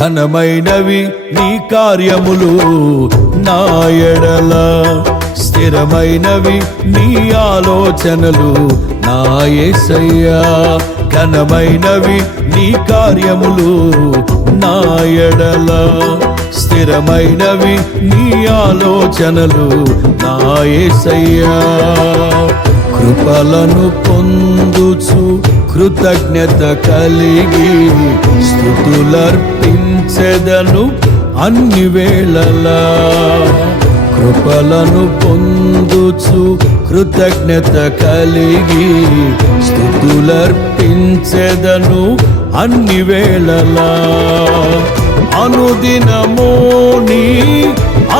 ఘనమైనవి నీ కార్యములు నా ఎడల, స్థిరమైనవి నీ ఆలోచనలు నా యేసయ్యా. ఘనమైనవి నీ కార్యములు నా ఎడల, స్థిరమైనవి నీ ఆలోచనలు నా యేసయ్యా. కృపలను పొందుచు కృతజ్ఞత కలిగి స్తుతులర్పించెదను అన్ని వేళలా. కృపలను పొందుచు కృతజ్ఞత కలిగి స్తుతులర్పించెదను అన్ని వేళలా. అనుదినము నీ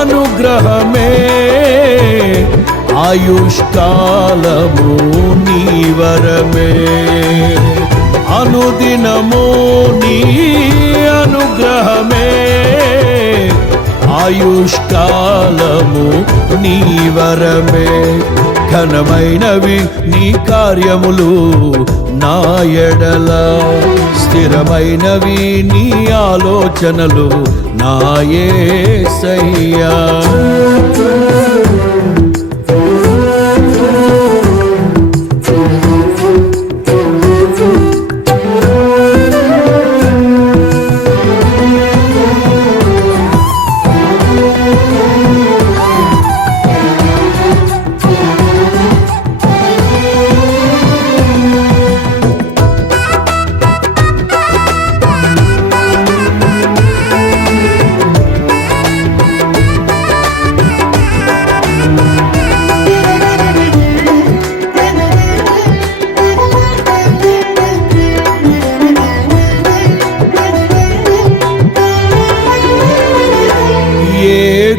అనుగ్రహమే, ఆయుష్కాలము నీ వరమే. అనుదినము నీ అనుగ్రహమే, ఆయుష్కాలము నీ వరమే. ఘనమైనవి నీ కార్యములు నా ఎడల, స్థిరమైనవి నీ ఆలోచనలు నా యేసయ్యా.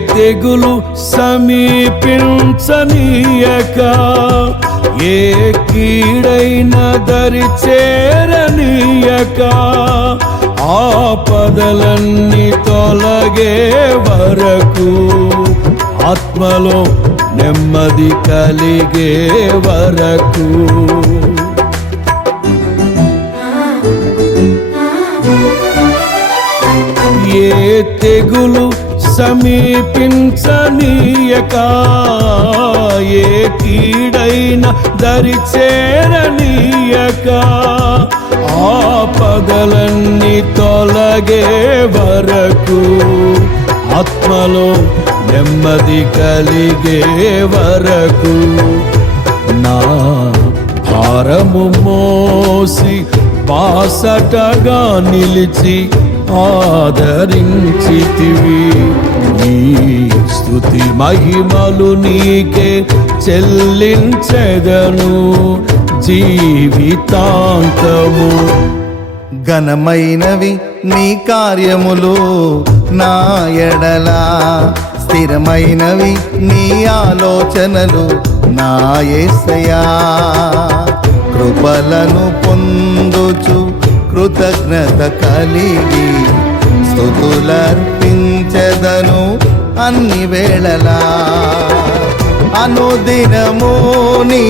తెగులు సమీపించనీయక, ఏ కీడైన దరి చేరనీయక, ఆపదలన్నీ తొలగే వరకు, ఆత్మలో నెమ్మది కలిగే వరకు. ఏ తెగులు సమీపించనీయక, ఏ కీడైన దరి చేరనీయక, ఆపదలన్నీ తొలగే వరకు, ఆత్మలో నెమ్మది కలిగే వరకు. నా భారము మోసి బాసటగా నిలిచి ఆదరించితివి. నీ స్తుతి మహిమలు నీకే చెల్లించెదను జీవితాంతము. ఘనమైనవి నీ కార్యములు నా ఎడల, స్థిరమైనవి నీ ఆలోచనలు నా యేసయ్యా. కృపలను పొందుచు కృతజ్ఞత కలిగి స్తుతులర్పించెదను అన్ని వేళలా. అనుదినము నీ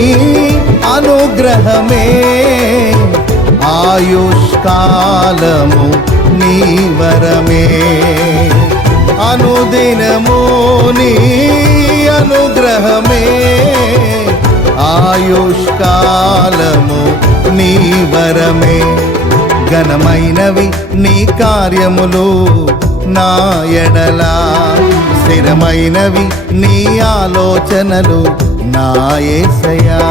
అనుగ్రహమే, ఆయుష్కాలము నీ వరమే. అనుదినము నీ అనుగ్రహమే, ఆయుష్కాలము నీ వరమే. ఘనమైనవి నీ కార్యములు నా ఎడల, స్థిరమైనవి నీ ఆలోచనలు నా యేసయ్యా.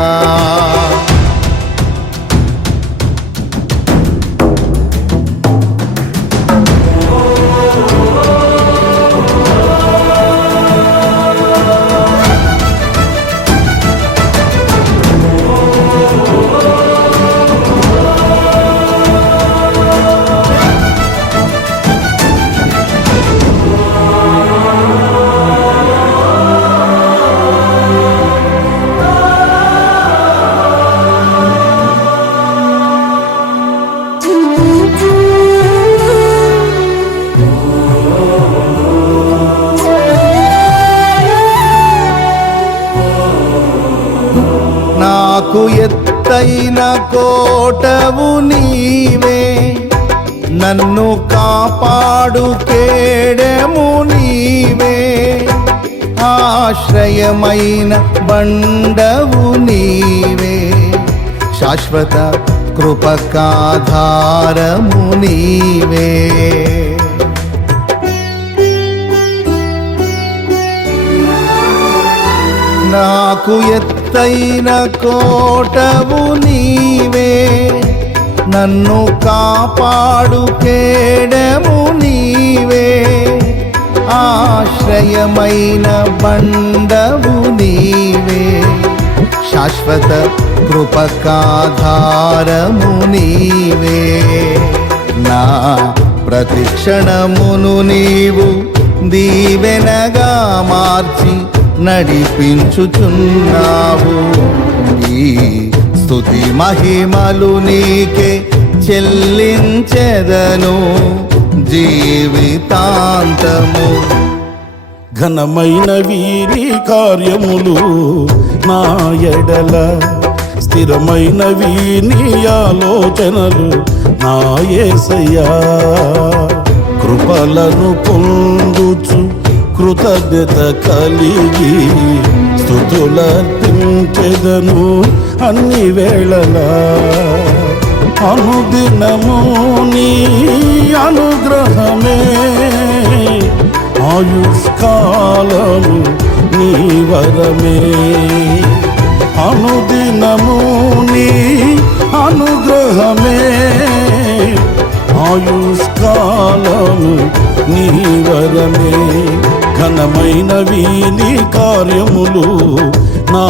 నాకు ఎత్తైన కోటవు నీవే, నన్ను కాపాడు కేడెము నీవే, ఆశ్రయమైన బండవు నీవే, శాశ్వత కృపకాధారము నీవే. నాకు ఎత్తైన కోటవు నీవే, నన్ను కాపాడు కేడెము నీవే, ఆశ్రయమైన బండవు నీవే, శాశ్వత కృపకాధారము నీవే. నా ప్రతిక్షణమును నీవు దీవెనగా మార్చి నడిపించుచున్నావు. ఈ స్తుతి మహిమలు నీకే చెల్లించెదను జీవితాంతము. ఘనమైనవి నీ కార్యములు నా ఎడల, స్థిరమైనవి నీ ఆలోచనలు నా యేసయ్యా. కృపలను పొందుచు కృతజ్ఞత కలిగి స్తుతులర్పించెదను అన్ని వేళలా. అనుదినము నీ అనుగ్రహమే, ఆయుష్కాలము నీ వరమే. అనుదినము నీ అనుగ్రహమే, ఆయుష్కాలము నీ వరమే. ఘనమైనవి నీ కార్యములు నా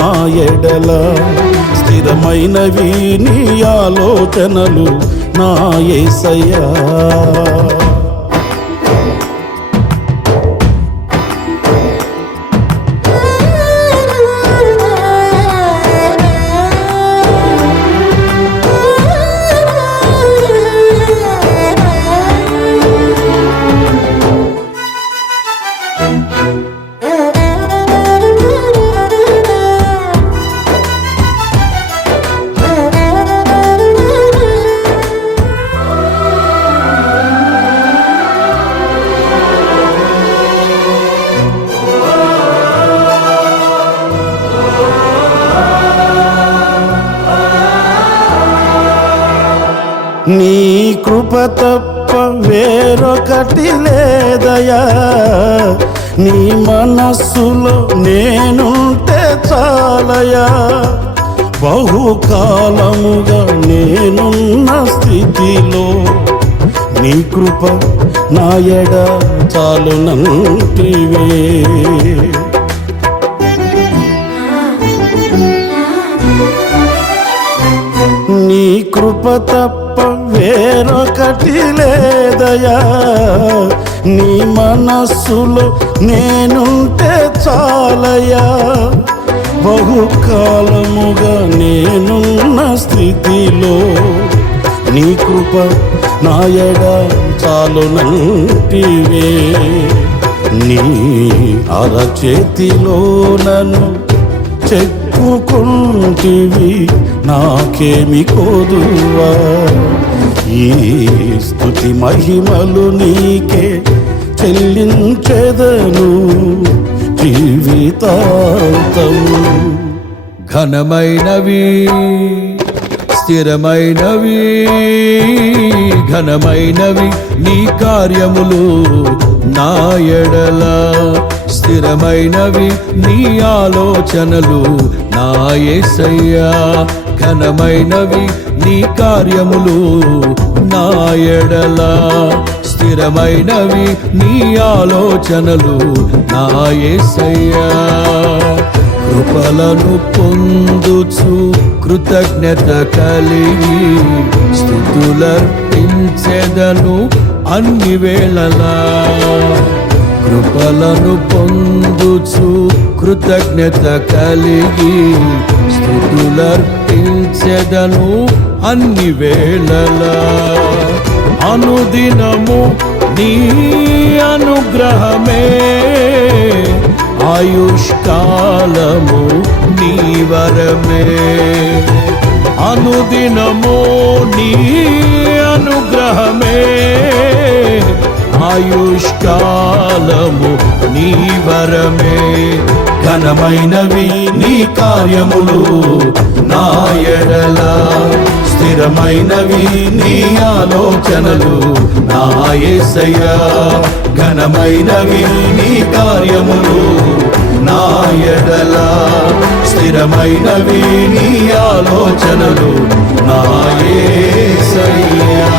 ఎడల, స్థిరమైనవి నీ ఆలోచనలు నా యేసయ్యా. నీ కృప తప్ప వేరొకటి లేదయా, నీ మనస్సులో నేనుంటే చాలయా. బహుకాలముగా నేనున్న స్థితిలో నీ కృప నా ఎడ చాలునంటివే. నీ కృప తప్ప వేరొకటి లేదయా, నీ మనస్సులో నేనుంటే చాలయా. బహుకాలముగా నేనున్న స్థితిలో నీ కృప నా ఎడ చాలునంటివే. నీ అరచేతిలో నన్ను చెక్కుకుంటివి, నాకేమి కోదువా. ఈ స్తుతి మహిమలు నీకే చెల్లించెదను జీవితాంతము. ఘనమైనవి స్థిరమైనవి, ఘనమైనవి నీ కార్యములు నా ఎడల, స్థిరమైనవి నీ ఆలోచనలు నా యేసయ్యా. ఘనమైనవి నీ కార్యములు నా ఎడల, స్థిరమైనవి నీ ఆలోచనలు నా యేసయ్యా. కృపలను పొందుచు కృతజ్ఞత కలిగి స్తుతులర్పించెదను అన్ని వేళలా. కృపలను పొందుచు కృతజ్ఞత కలిగి స్తుతులర్పించెదను అన్ని వేళలా. అనుదినము నీ అనుగ్రహమే, ఆయుష్కాలము నీ వరమే. అనుదినము నీ అనుగ్రహమే, ఆయుష్కాలము నీ వరమే. ఘనమైనవి నీ కార్యములు నా ఎడల, స్థిరమైనవి నీ ఆలోచనలు నా యేసయ్యా. ఘనమైనవి నీ కార్యములు నా ఎడల, స్థిరమైనవి నీ ఆలోచనలు నా యేసయ్యా.